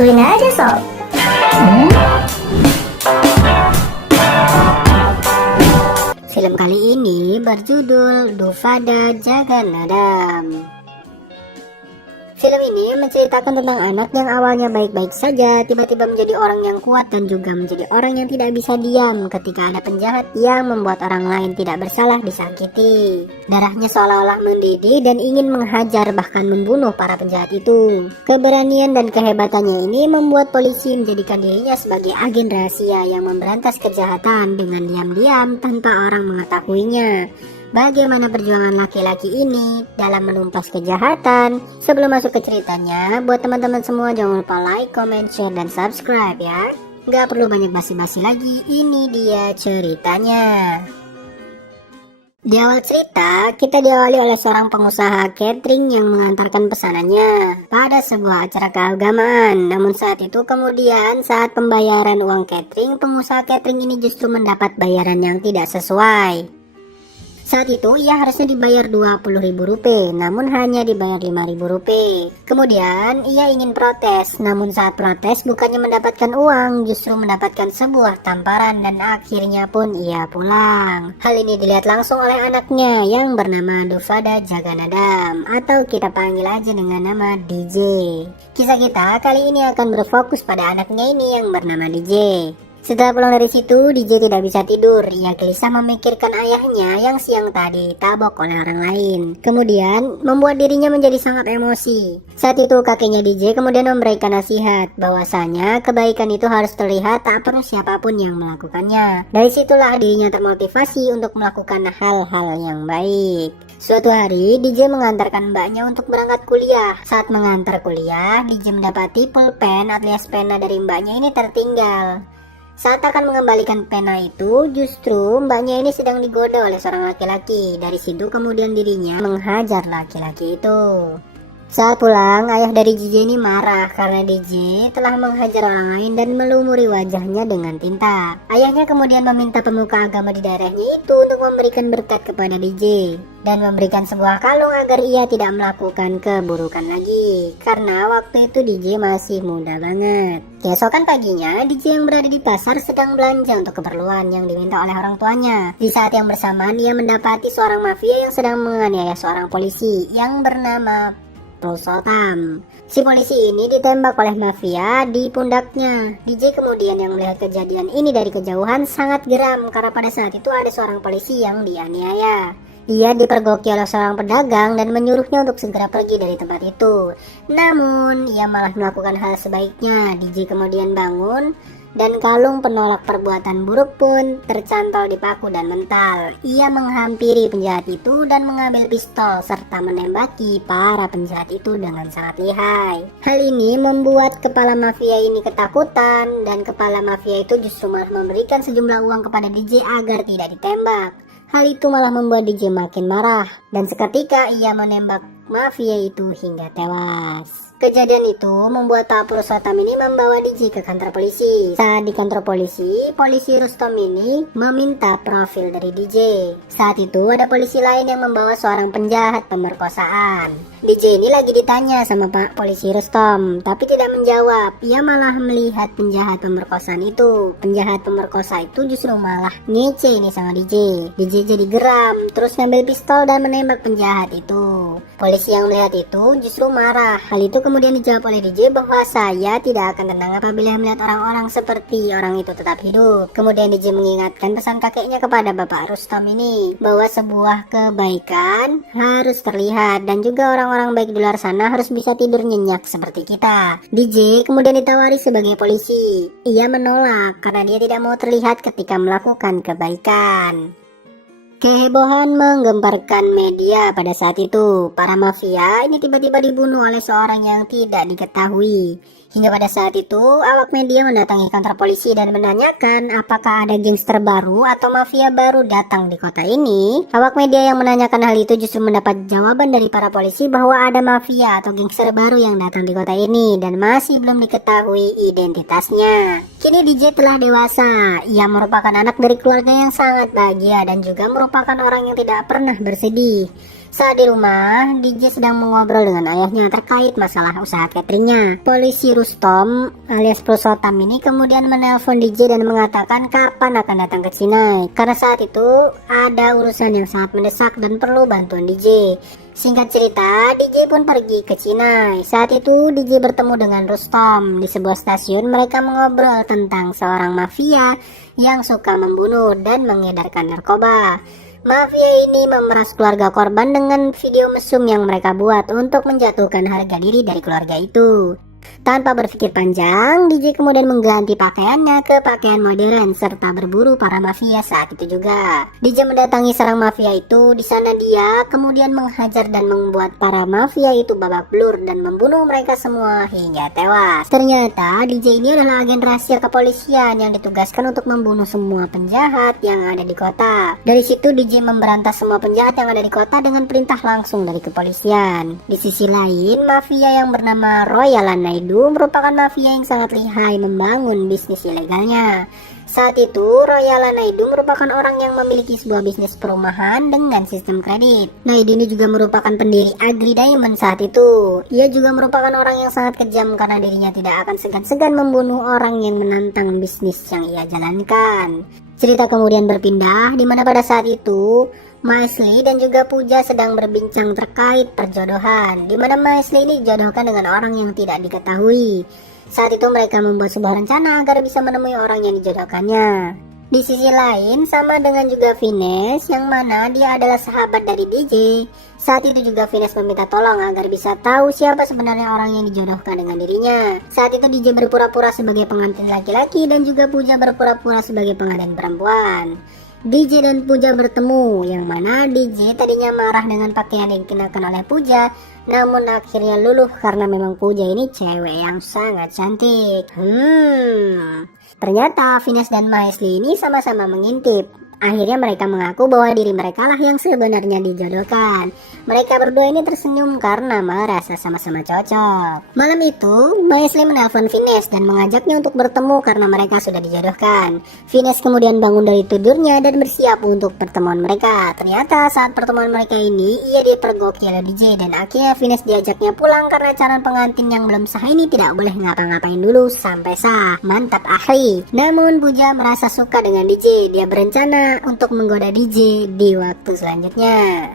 Gituin aja sob. Film kali ini berjudul Dufada Jaganadam. Film ini menceritakan tentang anak yang awalnya baik-baik saja, tiba-tiba menjadi orang yang kuat dan juga menjadi orang yang tidak bisa diam ketika ada penjahat yang membuat orang lain tidak bersalah disakiti. Darahnya seolah-olah mendidih dan ingin menghajar bahkan membunuh para penjahat itu. Keberanian dan kehebatannya ini membuat polisi menjadikan dirinya sebagai agen rahasia yang memberantas kejahatan dengan diam-diam tanpa orang mengetahuinya. Bagaimana perjuangan laki-laki ini dalam menumpas kejahatan? Sebelum masuk ke ceritanya, buat teman-teman semua jangan lupa like, comment, share, dan subscribe ya. Gak perlu banyak basi-basi lagi, ini dia ceritanya. Di awal cerita, kita diawali oleh seorang pengusaha catering yang mengantarkan pesanannya pada sebuah acara keagamaan. Namun saat itu kemudian saat pembayaran uang catering, pengusaha catering ini justru mendapat bayaran yang tidak sesuai. Saat itu ia harusnya dibayar Rp20.000, namun hanya dibayar Rp5.000. Kemudian ia ingin protes, namun saat protes bukannya mendapatkan uang, justru mendapatkan sebuah tamparan dan akhirnya pun ia pulang. Hal ini dilihat langsung oleh anaknya yang bernama Dufada Jaganadam, atau kita panggil aja dengan nama DJ. Kisah kita kali ini akan berfokus pada anaknya ini yang bernama DJ. Setelah pulang dari situ, DJ tidak bisa tidur. Ia gelisah memikirkan ayahnya yang siang tadi ditabok oleh orang lain. Kemudian, membuat dirinya menjadi sangat emosi. Saat itu, kakeknya DJ kemudian memberikan nasihat bahwasanya kebaikan itu harus terlihat tak perlu siapapun yang melakukannya. Dari situlah dirinya termotivasi untuk melakukan hal-hal yang baik. Suatu hari, DJ mengantarkan mbaknya untuk berangkat kuliah. Saat mengantar kuliah, DJ mendapati pulpen alias pena dari mbaknya ini tertinggal. Saat akan mengembalikan pena itu, justru mbaknya ini sedang digoda oleh seorang laki-laki. Dari situ kemudian dirinya menghajar laki-laki itu. Saat pulang, ayah dari DJ ini marah karena DJ telah menghajar orang lain dan melumuri wajahnya dengan tinta. Ayahnya kemudian meminta pemuka agama di daerahnya itu untuk memberikan berkat kepada DJ dan memberikan sebuah kalung agar ia tidak melakukan keburukan lagi, karena waktu itu DJ masih muda banget. Keesokan paginya, DJ yang berada di pasar sedang belanja untuk keperluan yang diminta oleh orang tuanya. Di saat yang bersamaan, ia mendapati seorang mafia yang sedang menganiaya seorang polisi yang bernama Purushottam. Si polisi ini ditembak oleh mafia di pundaknya. DJ kemudian yang melihat kejadian ini dari kejauhan sangat geram karena pada saat itu ada seorang polisi yang dianiaya. Ia dipergoki oleh seorang pedagang dan menyuruhnya untuk segera pergi dari tempat itu. Namun, ia malah melakukan hal sebaiknya. DJ kemudian bangun dan kalung penolak perbuatan buruk pun tercantol di paku dan mental. Ia menghampiri penjahat itu dan mengambil pistol serta menembaki para penjahat itu dengan sangat lihai. Hal ini membuat kepala mafia ini ketakutan dan kepala mafia itu justru malah memberikan sejumlah uang kepada DJ agar tidak ditembak. Hal itu malah membuat DJ makin marah dan seketika ia menembak mafia itu hingga tewas. Kejadian itu membuat Pak Purushottam ini membawa DJ ke kantor polisi. Saat di kantor polisi, polisi Rustom ini meminta profil dari DJ. Saat itu ada polisi lain yang membawa seorang penjahat pemerkosaan. DJ ini lagi ditanya sama Pak Polisi Rustom, tapi tidak menjawab. Ia malah melihat penjahat pemerkosaan itu. Penjahat pemerkosa itu justru malah ngece ini sama DJ. DJ jadi geram, terus ngambil pistol dan menembak penjahat itu. Polisi yang melihat itu justru marah. Hal itu kemudian dijawab oleh DJ bahwa saya tidak akan tenang apabila melihat orang-orang seperti orang itu tetap hidup. Kemudian DJ mengingatkan pesan kakeknya kepada Bapak Rustom ini bahwa sebuah kebaikan harus terlihat dan juga orang-orang baik di luar sana harus bisa tidur nyenyak seperti kita. DJ kemudian ditawari sebagai polisi. Ia menolak karena dia tidak mau terlihat ketika melakukan kebaikan. Kehebohan menggemparkan media pada saat itu. Para mafia ini tiba-tiba dibunuh oleh seorang yang tidak diketahui. Hingga pada saat itu, awak media mendatangi kantor polisi dan menanyakan apakah ada gangster baru atau mafia baru datang di kota ini. Awak media yang menanyakan hal itu justru mendapat jawaban dari para polisi bahwa ada mafia atau gangster baru yang datang di kota ini dan masih belum diketahui identitasnya. Kini DJ telah dewasa. Ia merupakan anak dari keluarga yang sangat bahagia dan juga merupakan orang yang tidak pernah bersedih. Saat di rumah, DJ sedang mengobrol dengan ayahnya terkait masalah usaha cateringnya. Polisi Rustom alias Purushottam ini kemudian menelpon DJ dan mengatakan kapan akan datang ke Sinai. Karena saat itu ada urusan yang sangat mendesak dan perlu bantuan DJ. Singkat cerita, DJ pun pergi ke Sinai. Saat itu DJ bertemu dengan Rustom. Di sebuah stasiun mereka mengobrol tentang seorang mafia yang suka membunuh dan mengedarkan narkoba. Mafia ini memeras keluarga korban dengan video mesum yang mereka buat untuk menjatuhkan harga diri dari keluarga itu. Tanpa berpikir panjang, DJ kemudian mengganti pakaiannya ke pakaian modern serta berburu para mafia saat itu juga. DJ mendatangi sarang mafia itu. Di sana dia kemudian menghajar dan membuat para mafia itu babak belur dan membunuh mereka semua hingga tewas. Ternyata DJ ini adalah agen rahasia kepolisian yang ditugaskan untuk membunuh semua penjahat yang ada di kota. Dari situ DJ memberantas semua penjahat yang ada di kota dengan perintah langsung dari kepolisian. Di sisi lain, mafia yang bernama Royal Naidu merupakan mafia yang sangat lihai membangun bisnis ilegalnya. Saat itu, Royal Naidu merupakan orang yang memiliki sebuah bisnis perumahan dengan sistem kredit. Naidu ini juga merupakan pendiri Agri Diamond saat itu. Ia juga merupakan orang yang sangat kejam karena dirinya tidak akan segan-segan membunuh orang yang menantang bisnis yang ia jalankan. Cerita kemudian berpindah di mana pada saat itu Maesli dan juga Pooja sedang berbincang terkait perjodohan, di mana Maesli ini dijodohkan dengan orang yang tidak diketahui. Saat itu mereka membuat sebuah rencana agar bisa menemui orang yang dijodohkannya. Di sisi lain, sama dengan juga Vines, yang mana dia adalah sahabat dari DJ. Saat itu juga Vines meminta tolong agar bisa tahu siapa sebenarnya orang yang dijodohkan dengan dirinya. Saat itu DJ berpura-pura sebagai pengantin laki-laki dan juga Pooja berpura-pura sebagai pengantin perempuan. DJ dan Pooja bertemu, yang mana DJ tadinya marah dengan pakaian yang dikenakan oleh Pooja, namun akhirnya luluh karena memang Pooja ini cewek yang sangat cantik. Ternyata Vines dan Maesli ini sama-sama mengintip. Akhirnya mereka mengaku bahwa diri mereka lah yang sebenarnya dijodohkan. Mereka berdua ini tersenyum karena merasa sama-sama cocok. Malam itu, Maesli menelpon Vines dan mengajaknya untuk bertemu karena mereka sudah dijodohkan. Vines kemudian bangun dari tidurnya dan bersiap untuk pertemuan mereka. Ternyata saat pertemuan mereka ini, ia dipergoki oleh DJ dan akhirnya Vines diajaknya pulang karena calon pengantin yang belum sah ini tidak boleh ngapa-ngapain dulu sampai sah. Mantap ahli. Namun Pooja merasa suka dengan DJ. Dia berencana untuk menggoda DJ di waktu selanjutnya.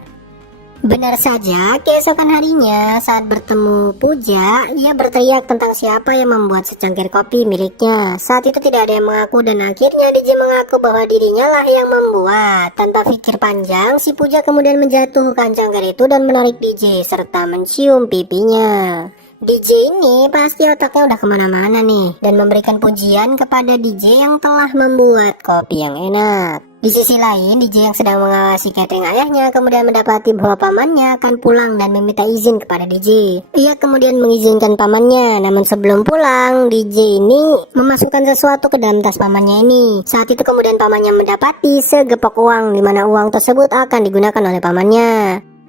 Benar saja, keesokan harinya saat bertemu Pooja, ia berteriak tentang siapa yang membuat secangkir kopi miliknya. Saat itu tidak ada yang mengaku dan akhirnya DJ mengaku bahwa dirinya lah yang membuat. Tanpa pikir panjang, si Pooja kemudian menjatuhkan cangkir itu dan menarik DJ serta mencium pipinya. DJ ini pasti otaknya udah kemana-mana nih dan memberikan pujian kepada DJ yang telah membuat kopi yang enak. Di sisi lain, DJ yang sedang mengawasi catering ayahnya kemudian mendapati bahwa pamannya akan pulang dan meminta izin kepada DJ. Ia kemudian mengizinkan pamannya, namun sebelum pulang, DJ ini memasukkan sesuatu ke dalam tas pamannya ini. Saat itu kemudian pamannya mendapati segepok uang, di mana uang tersebut akan digunakan oleh pamannya.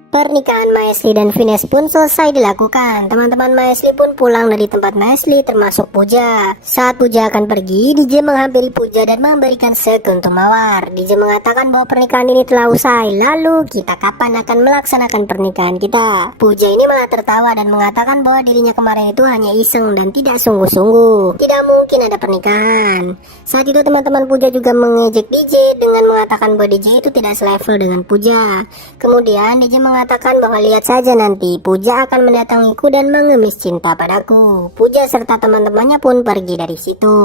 Pernikahan Maesli dan Vines pun selesai dilakukan. Teman-teman Maesli pun pulang dari tempat Maesli termasuk Pooja. Saat Pooja akan pergi, DJ menghampiri Pooja dan memberikan sekuntum mawar. DJ mengatakan bahwa pernikahan ini telah usai. Lalu kita kapan akan melaksanakan pernikahan kita? Pooja ini malah tertawa dan mengatakan bahwa dirinya kemarin itu hanya iseng dan tidak sungguh-sungguh. Tidak mungkin ada pernikahan. Saat itu teman-teman Pooja juga mengejek DJ dengan mengatakan bahwa DJ itu tidak selevel dengan Pooja. Kemudian DJ mengatakan bahwa lihat saja nanti Pooja akan mendatangiku dan mengemis cinta padaku. Pooja serta teman-temannya pun pergi dari situ.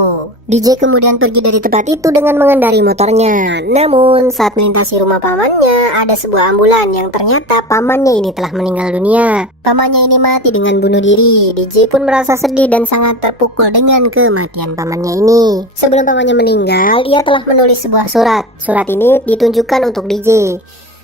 DJ kemudian pergi dari tempat itu dengan mengendari motornya. Namun saat melintasi rumah pamannya, ada sebuah ambulan yang ternyata pamannya ini telah meninggal dunia. Pamannya ini mati dengan bunuh diri. DJ pun merasa sedih dan sangat terpukul dengan kematian pamannya ini. Sebelum pamannya meninggal, ia telah menulis sebuah surat. Surat ini ditunjukkan untuk DJ.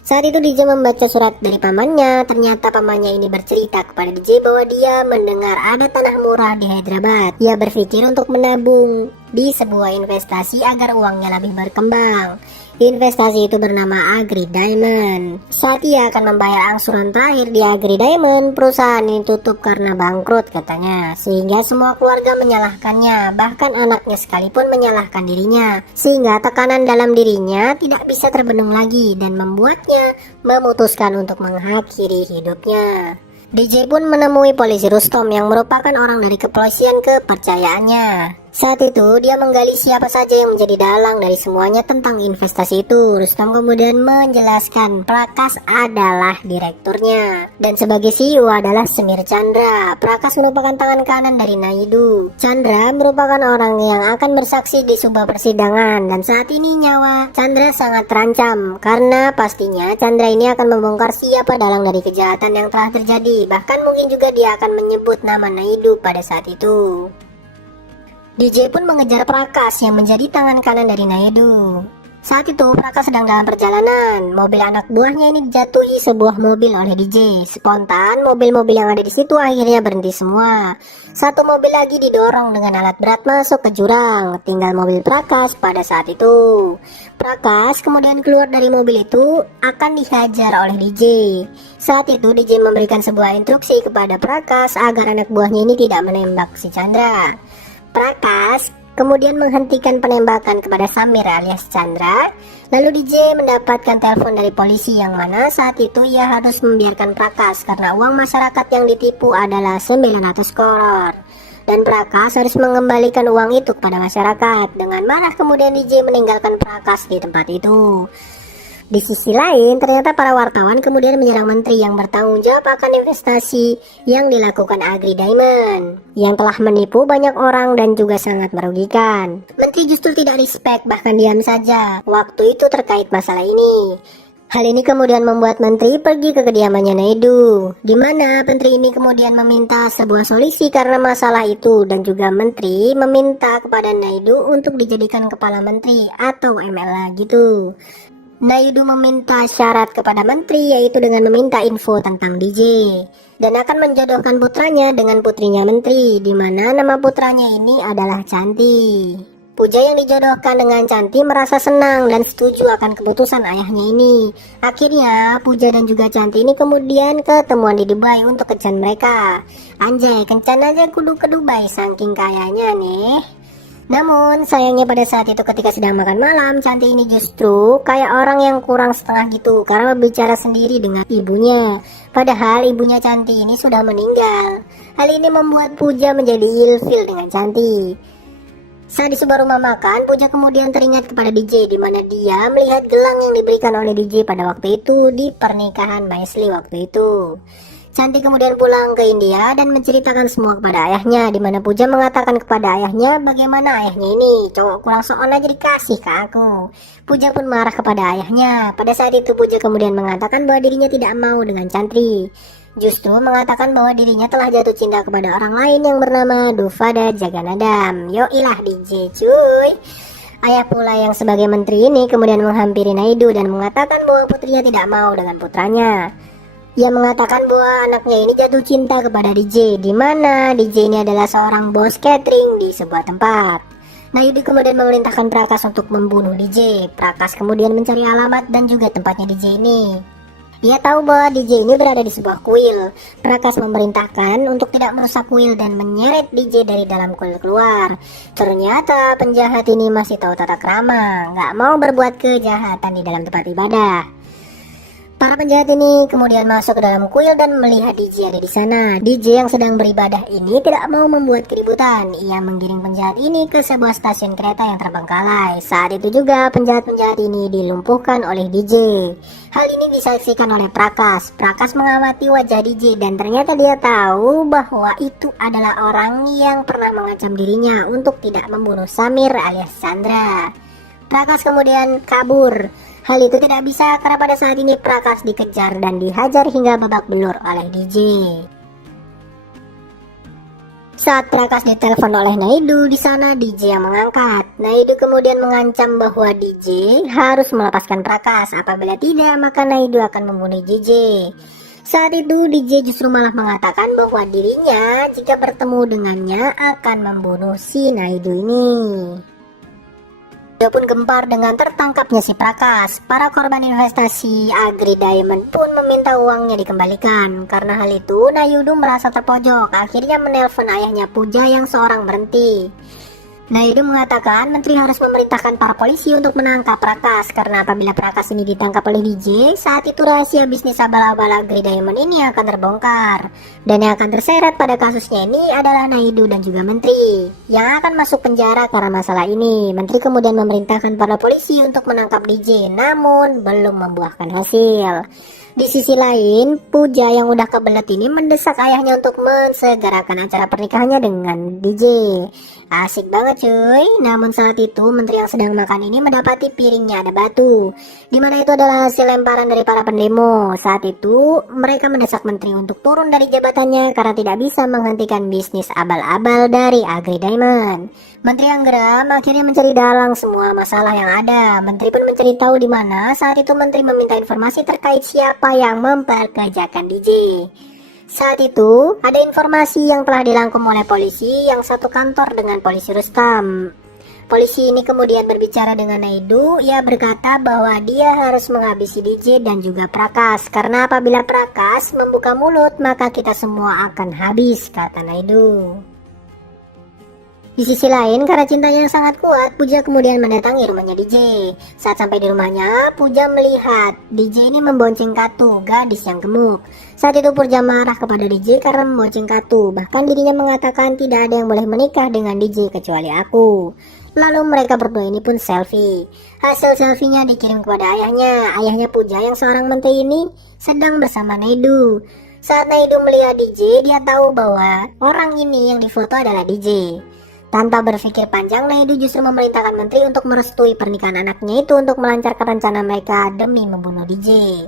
Saat itu DJ membaca surat dari pamannya. Ternyata pamannya ini bercerita kepada DJ bahwa dia mendengar ada tanah murah di Hyderabad. Ia berpikir untuk menabung. di sebuah investasi agar uangnya lebih berkembang. Investasi itu bernama Agri Diamond. Saat ia akan membayar angsuran terakhir di Agri Diamond, perusahaan ini tutup karena bangkrut katanya. Sehingga semua keluarga menyalahkannya, bahkan anaknya sekalipun menyalahkan dirinya. Sehingga tekanan dalam dirinya tidak bisa terbendung lagi dan membuatnya memutuskan untuk mengakhiri hidupnya. DJ pun menemui polisi Rustom yang merupakan orang dari kepolisian kepercayaannya. Saat itu dia menggali siapa saja yang menjadi dalang dari semuanya tentang investasi itu. Rustom kemudian menjelaskan Prakas adalah direkturnya dan sebagai CEO adalah Semir Chandra. Prakas merupakan tangan kanan dari Naidu. Chandra merupakan orang yang akan bersaksi di sebuah persidangan dan saat ini nyawa Chandra sangat terancam karena pastinya Chandra ini akan membongkar siapa dalang dari kejahatan yang telah terjadi. Bahkan mungkin juga dia akan menyebut nama Naidu pada saat itu. DJ pun mengejar Prakas yang menjadi tangan kanan dari Naidu. Saat itu Prakas sedang dalam perjalanan. Mobil anak buahnya ini dijatuhi sebuah mobil oleh DJ. Spontan mobil-mobil yang ada di situ akhirnya berhenti semua. Satu mobil lagi didorong dengan alat berat masuk ke jurang. Tinggal mobil Prakas pada saat itu. Prakas kemudian keluar dari mobil itu akan dihajar oleh DJ. Saat itu DJ memberikan sebuah instruksi kepada Prakas agar anak buahnya ini tidak menembak si Chandra. Prakas kemudian menghentikan penembakan kepada Samir alias Chandra. Lalu DJ mendapatkan telepon dari polisi yang mana saat itu ia harus membiarkan Prakas karena uang masyarakat yang ditipu adalah 900 koror. Dan Prakas harus mengembalikan uang itu kepada masyarakat. Dengan marah kemudian DJ meninggalkan Prakas di tempat itu. Di sisi lain, ternyata para wartawan kemudian menyerang menteri yang bertanggung jawab akan investasi yang dilakukan Agri Diamond, yang telah menipu banyak orang dan juga sangat merugikan. Menteri justru tidak respect, bahkan diam saja waktu itu terkait masalah ini. Hal ini kemudian membuat menteri pergi ke kediamannya Naidu, di mana menteri ini kemudian meminta sebuah solusi karena masalah itu dan juga menteri meminta kepada Naidu untuk dijadikan kepala menteri atau MLA gitu. Naidu meminta syarat kepada menteri yaitu dengan meminta info tentang DJ dan akan menjodohkan putranya dengan putrinya menteri, di mana nama putranya ini adalah Canti. Puja yang dijodohkan dengan Canti merasa senang dan setuju akan keputusan ayahnya ini. Akhirnya Puja dan juga Canti ini kemudian ketemuan di Dubai untuk kencan mereka. Anjay, kencan aja kudu ke Dubai saking kayanya nih. Namun sayangnya pada saat itu ketika sedang makan malam, Canti ini justru kayak orang yang kurang setengah gitu karena berbicara sendiri dengan ibunya. Padahal ibunya Canti ini sudah meninggal. Hal ini membuat Puja menjadi ilfil dengan Canti. Saat di sebuah rumah makan, Puja kemudian teringat kepada DJ di mana dia melihat gelang yang diberikan oleh DJ pada waktu itu di pernikahan Maisli waktu itu. Canti kemudian pulang ke India dan menceritakan semua kepada ayahnya, di mana Puja mengatakan kepada ayahnya bagaimana ayahnya ini cowok kurang soon aja dikasih ke aku. Puja pun marah kepada ayahnya. Pada saat itu Puja kemudian mengatakan bahwa dirinya tidak mau dengan Canti. Justru mengatakan bahwa dirinya telah jatuh cinta kepada orang lain yang bernama Dufada Jaganadam. Yoilah DJ cuy. Ayah pula yang sebagai menteri ini kemudian menghampiri Naidu dan mengatakan bahwa putrinya tidak mau dengan putranya. Ia mengatakan bahwa anaknya ini jatuh cinta kepada DJ, di mana DJ ini adalah seorang bos catering di sebuah tempat. Naidu kemudian memerintahkan Prakas untuk membunuh DJ. Prakas kemudian mencari alamat dan juga tempatnya DJ ini. Ia tahu bahwa DJ ini berada di sebuah kuil. Prakas memerintahkan untuk tidak merusak kuil dan menyeret DJ dari dalam kuil keluar. Ternyata penjahat ini masih tahu tata krama, nggak mau berbuat kejahatan di dalam tempat ibadah. Para penjahat ini kemudian masuk ke dalam kuil dan melihat DJ ada di sana. DJ yang sedang beribadah ini tidak mau membuat keributan. Ia menggiring penjahat ini ke sebuah stasiun kereta yang terbengkalai. Saat itu juga penjahat-penjahat ini dilumpuhkan oleh DJ. Hal ini disaksikan oleh Prakas. Prakas mengamati wajah DJ dan ternyata dia tahu bahwa itu adalah orang yang pernah mengancam dirinya untuk tidak membunuh Samir alias Chandra. Prakas kemudian kabur. Hal itu tidak bisa karena pada saat ini Prakas dikejar dan dihajar hingga babak belur oleh DJ. Saat Prakas ditelepon oleh Naidu, di sana DJ yang mengangkat. Naidu kemudian mengancam bahwa DJ harus melepaskan Prakas. Apabila tidak, maka Naidu akan membunuh DJ. Saat itu DJ justru malah mengatakan bahwa dirinya jika bertemu dengannya akan membunuh si Naidu ini. Dia pun gempar dengan tertangkapnya si Prakas. Para korban investasi Agri Diamond pun meminta uangnya dikembalikan. Karena hal itu, Nayudu merasa terpojok. Akhirnya menelpon ayahnya Puja yang seorang berhenti. Naidu mengatakan menteri harus memerintahkan para polisi untuk menangkap Prakas. Karena apabila Prakas ini ditangkap oleh DJ, saat itu rahasia bisnis abal-abal Agri Diamond ini akan terbongkar. Dan yang akan terseret pada kasusnya ini adalah Naidu dan juga menteri yang akan masuk penjara karena masalah ini. Menteri kemudian memerintahkan para polisi untuk menangkap DJ, namun belum membuahkan hasil. Di sisi lain, Puja yang udah kebelet ini mendesak ayahnya untuk mensegerakan acara pernikahannya dengan DJ. Asik banget cuy. Namun saat itu menteri yang sedang makan ini mendapati piringnya ada batu, dimana itu adalah hasil lemparan dari para pendemo. Saat itu mereka mendesak menteri untuk turun dari jabatannya karena tidak bisa menghentikan bisnis abal-abal dari Agri Diamond. Menteri yang geram akhirnya mencari dalang semua masalah yang ada. Menteri pun mencari tahu di mana. Saat itu menteri meminta informasi terkait siapa yang memperkerjakan DJ. Saat itu, ada informasi yang telah dirangkum oleh polisi yang satu kantor dengan polisi Rustam. Polisi ini kemudian berbicara dengan Naidu. Ia berkata bahwa dia harus menghabisi DJ dan juga Prakas. Karena apabila Prakas membuka mulut, maka kita semua akan habis, kata Naidu. Di sisi lain, karena cintanya yang sangat kuat, Puja kemudian mendatangi rumahnya DJ. Saat sampai di rumahnya, Puja melihat DJ ini membonceng Katu, gadis yang gemuk. Saat itu Puja marah kepada DJ karena membonceng Katu. Bahkan dirinya mengatakan tidak ada yang boleh menikah dengan DJ kecuali aku. Lalu mereka berdua ini pun selfie. Hasil selfie-nya dikirim kepada ayahnya. Ayahnya Puja yang seorang menteri ini sedang bersama Naidu. Saat Naidu melihat DJ, dia tahu bahwa orang ini yang difoto adalah DJ. Tanpa berpikir panjang, Naidu justru memerintahkan menteri untuk merestui pernikahan anaknya itu untuk melancarkan rencana mereka demi membunuh DJ.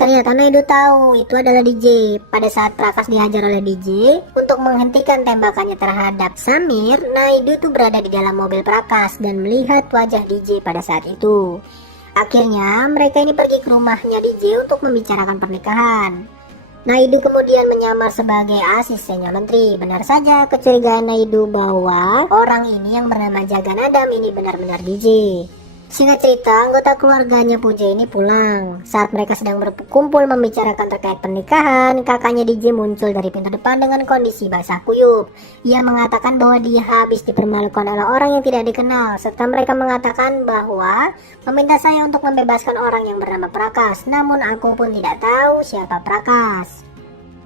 Ternyata Naidu tahu itu adalah DJ. Pada saat Prakas dihajar oleh DJ untuk menghentikan tembakannya terhadap Samir, Naidu tuh berada di dalam mobil Prakas dan melihat wajah DJ pada saat itu. Akhirnya mereka ini pergi ke rumahnya DJ untuk membicarakan pernikahan. Naidu kemudian menyamar sebagai asistennya menteri. Benar saja kecurigaan Naidu bahwa orang ini yang bernama Jaganadam ini benar-benar DJ. Singkat cerita, anggota keluarganya Puja ini pulang. Saat mereka sedang berkumpul membicarakan terkait pernikahan, kakaknya DJ muncul dari pintu depan dengan kondisi basah kuyup. Ia mengatakan bahwa dia habis dipermalukan oleh orang yang tidak dikenal, serta mereka mengatakan bahwa meminta saya untuk membebaskan orang yang bernama Prakas. Namun aku pun tidak tahu siapa Prakas.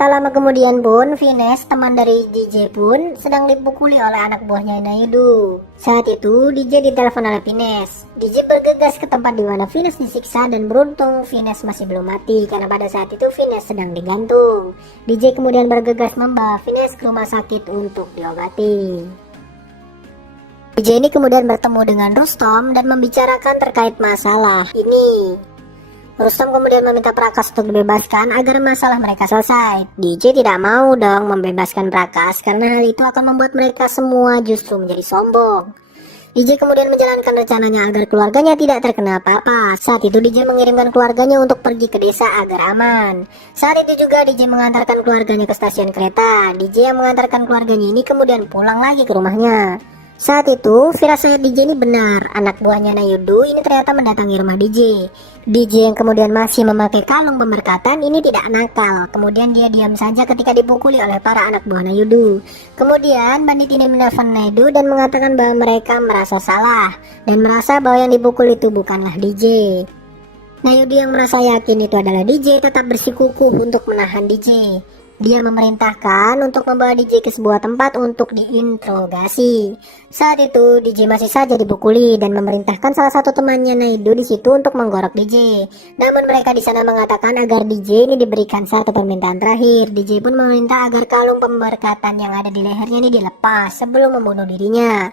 Tak lama kemudian pun, Vines, teman dari DJ pun sedang dipukuli oleh anak buahnya Naidu. Saat itu, DJ ditelepon oleh Vines. DJ bergegas ke tempat di mana Vines disiksa dan beruntung Vines masih belum mati karena pada saat itu Vines sedang digantung. DJ kemudian bergegas membawa Vines ke rumah sakit untuk diobati. DJ ini kemudian bertemu dengan Rustom dan membicarakan terkait masalah ini. Rustom kemudian meminta Prakas untuk dibebaskan agar masalah mereka selesai. DJ tidak mau dong membebaskan Prakas karena hal itu akan membuat mereka semua justru menjadi sombong. DJ kemudian menjalankan rencananya agar keluarganya tidak terkena apa-apa. Saat itu DJ mengirimkan keluarganya untuk pergi ke desa agar aman. Saat itu juga DJ mengantarkan keluarganya ke stasiun kereta. DJ yang mengantarkan keluarganya ini kemudian pulang lagi ke rumahnya. Saat itu, firasat DJ ini benar. Anak buahnya Nayudu ini ternyata mendatangi rumah DJ. DJ yang kemudian masih memakai kalung pemberkatan ini tidak nakal. Kemudian dia diam saja ketika dipukuli oleh para anak buah Nayudu. Kemudian bandit ini menelpon Nayudu dan mengatakan bahwa mereka merasa salah dan merasa bahwa yang dipukul itu bukanlah DJ. Nayudu yang merasa yakin itu adalah DJ tetap bersikukuh untuk menahan DJ. Dia memerintahkan untuk membawa DJ ke sebuah tempat untuk diinterogasi. Saat itu DJ masih saja dipukuli dan memerintahkan salah satu temannya Naidu di situ untuk menggorok DJ. Namun mereka di sana mengatakan agar DJ ini diberikan satu permintaan terakhir. DJ pun meminta agar kalung pemberkatan yang ada di lehernya ini dilepas sebelum membunuh dirinya.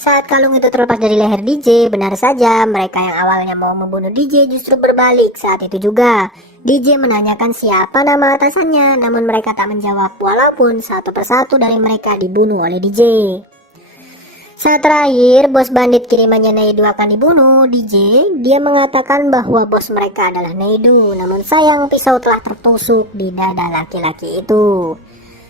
Saat kalung itu terlepas dari leher DJ, benar saja mereka yang awalnya mau membunuh DJ justru berbalik. Saat itu juga DJ menanyakan siapa nama atasannya, namun mereka tak menjawab walaupun satu persatu dari mereka dibunuh oleh DJ. Saat terakhir bos bandit kirimannya Naidu akan dibunuh, DJ, dia mengatakan bahwa bos mereka adalah Naidu, namun sayang pisau telah tertusuk di dada laki-laki itu.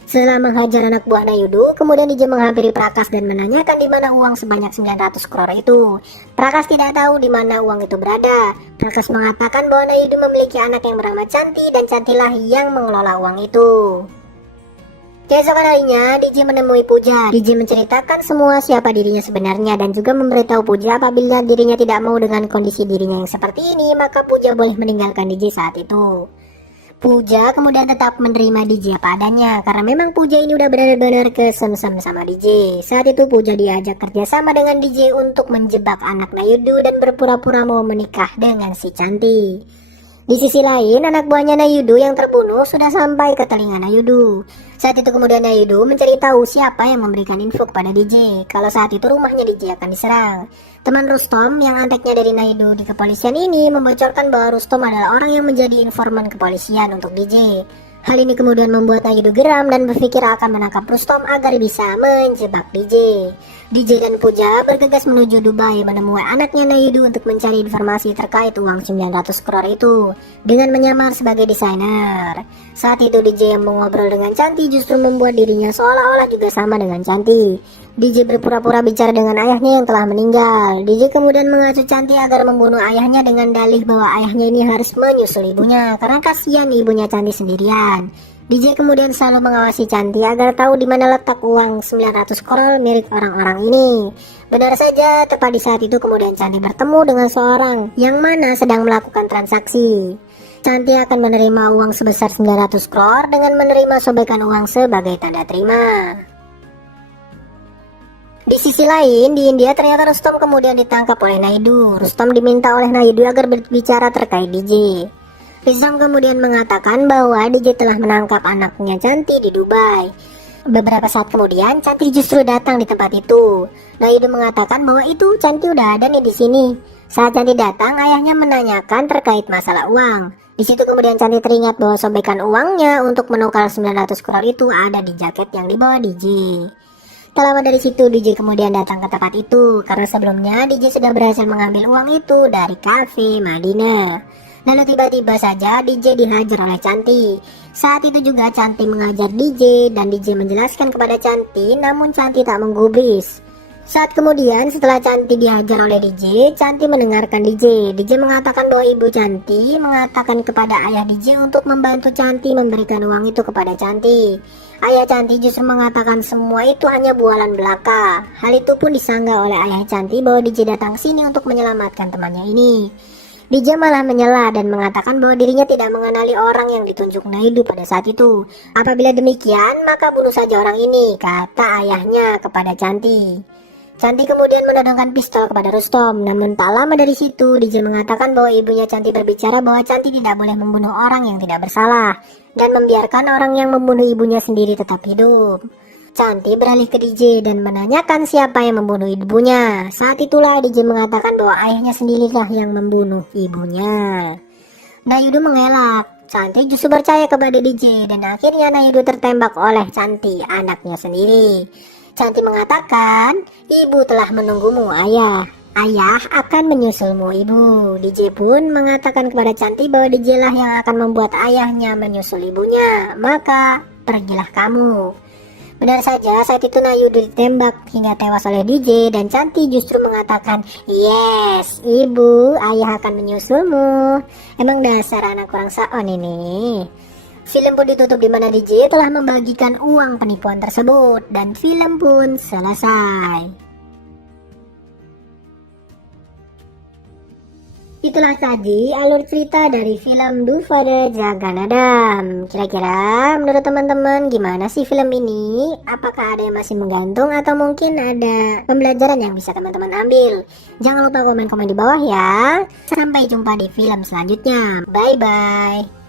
Setelah menghajar anak buah Naidu, kemudian DJ menghampiri Prakas dan menanyakan di mana uang sebanyak 900 crore itu. Prakas tidak tahu di mana uang itu berada. Prakas mengatakan bahwa Naidu memiliki anak yang bernama Canti dan Cantilah yang mengelola uang itu. Keesokan harinya, DJ menemui Puja. DJ menceritakan semua siapa dirinya sebenarnya dan juga memberitahu Puja apabila dirinya tidak mau dengan kondisi dirinya yang seperti ini, maka Puja boleh meninggalkan DJ saat itu. Puja kemudian tetap menerima DJ apa adanya karena memang Puja ini udah benar-benar kesem-sem sama DJ. Saat itu Puja diajak kerjasama dengan DJ untuk menjebak anak Nayudu dan berpura-pura mau menikah dengan si Canti. Di sisi lain, anak buahnya Nayudu yang terbunuh sudah sampai ke telinga Nayudu. Saat itu kemudian Nayudu mencari tahu siapa yang memberikan info kepada DJ kalau saat itu rumahnya DJ akan diserang. Teman Rustom yang anteknya dari Nayudu di kepolisian ini membocorkan bahwa Rustom adalah orang yang menjadi informan kepolisian untuk DJ. Hal ini kemudian membuat Nayudu geram dan berpikir akan menangkap Rustom agar bisa menjebak DJ. DJ dan Puja bergegas menuju Dubai menemui anaknya Nayudu untuk mencari informasi terkait uang 900 crore itu dengan menyamar sebagai desainer. Saat itu DJ yang mengobrol dengan Canti justru membuat dirinya seolah-olah juga sama dengan Canti. DJ berpura-pura bicara dengan ayahnya yang telah meninggal. DJ kemudian mengacu Canti agar membunuh ayahnya dengan dalih bahwa ayahnya ini harus menyusul ibunya karena kasihan ibunya Canti sendirian. DJ kemudian selalu mengawasi Canti agar tahu di mana letak uang 900 crore milik orang-orang ini. Benar saja, tepat di saat itu kemudian Canti bertemu dengan seorang yang mana sedang melakukan transaksi. Canti akan menerima uang sebesar 900 crore dengan menerima sobekan uang sebagai tanda terima. Di sisi lain, di India ternyata Rustom kemudian ditangkap oleh Naidu. Rustom diminta oleh Naidu agar berbicara terkait DJ. Rustom kemudian mengatakan bahwa DJ telah menangkap anaknya Canti di Dubai. Beberapa saat kemudian, Canti justru datang di tempat itu. Naidu mengatakan bahwa itu Canti udah ada nih di sini. Saat Canti datang, ayahnya menanyakan terkait masalah uang. Di situ kemudian Canti teringat bahwa sobekan uangnya untuk menukar 900 crore itu ada di jaket yang dibawa DJ. Tak lama dari situ DJ kemudian datang ke tempat itu karena sebelumnya DJ sudah berhasil mengambil uang itu dari kafe Madinah. Lalu tiba-tiba saja DJ dihajar oleh Canti. Saat itu juga Canti mengajar DJ dan DJ menjelaskan kepada Canti, namun Canti tak menggubris. Saat kemudian setelah Canti dihajar oleh DJ, Canti mendengarkan DJ. DJ mengatakan bahwa ibu Canti mengatakan kepada ayah DJ untuk membantu Canti memberikan uang itu kepada Canti. Ayah Canti justru mengatakan semua itu hanya bualan belaka. Hal itu pun disanggah oleh ayah Canti bahwa DJ datang sini untuk menyelamatkan temannya ini. DJ malah menyela dan mengatakan bahwa dirinya tidak mengenali orang yang ditunjuk Naidu pada saat itu. Apabila demikian, maka bunuh saja orang ini, kata ayahnya kepada Canti. Canti kemudian menodongkan pistol kepada Rustom, namun tak lama dari situ DJ mengatakan bahwa ibunya Canti berbicara bahwa Canti tidak boleh membunuh orang yang tidak bersalah dan membiarkan orang yang membunuh ibunya sendiri tetap hidup. Canti beralih ke DJ dan menanyakan siapa yang membunuh ibunya. Saat itulah DJ mengatakan bahwa ayahnya sendirilah yang membunuh ibunya. Nayudu mengelak. Canti justru percaya kepada DJ dan akhirnya Nayudu tertembak oleh Canti, anaknya sendiri. Canti mengatakan, ibu telah menunggumu ayah. Ayah akan menyusulmu ibu. DJ pun mengatakan kepada Canti bahwa DJ lah yang akan membuat ayahnya menyusul ibunya. Maka pergilah kamu. Benar saja, saat itu Nayudu ditembak hingga tewas oleh DJ dan Canti justru mengatakan, yes, ibu, ayah akan menyusulmu. Emang dasar anak kurang saon ini. Film pun ditutup di mana DJ telah membagikan uang penipuan tersebut dan film pun selesai. Itulah tadi alur cerita dari film Duvada Jaganadam. Kira-kira menurut teman-teman gimana sih film ini? Apakah ada yang masih menggantung atau mungkin ada pembelajaran yang bisa teman-teman ambil? Jangan lupa komen-komen di bawah ya. Sampai jumpa di film selanjutnya. Bye-bye.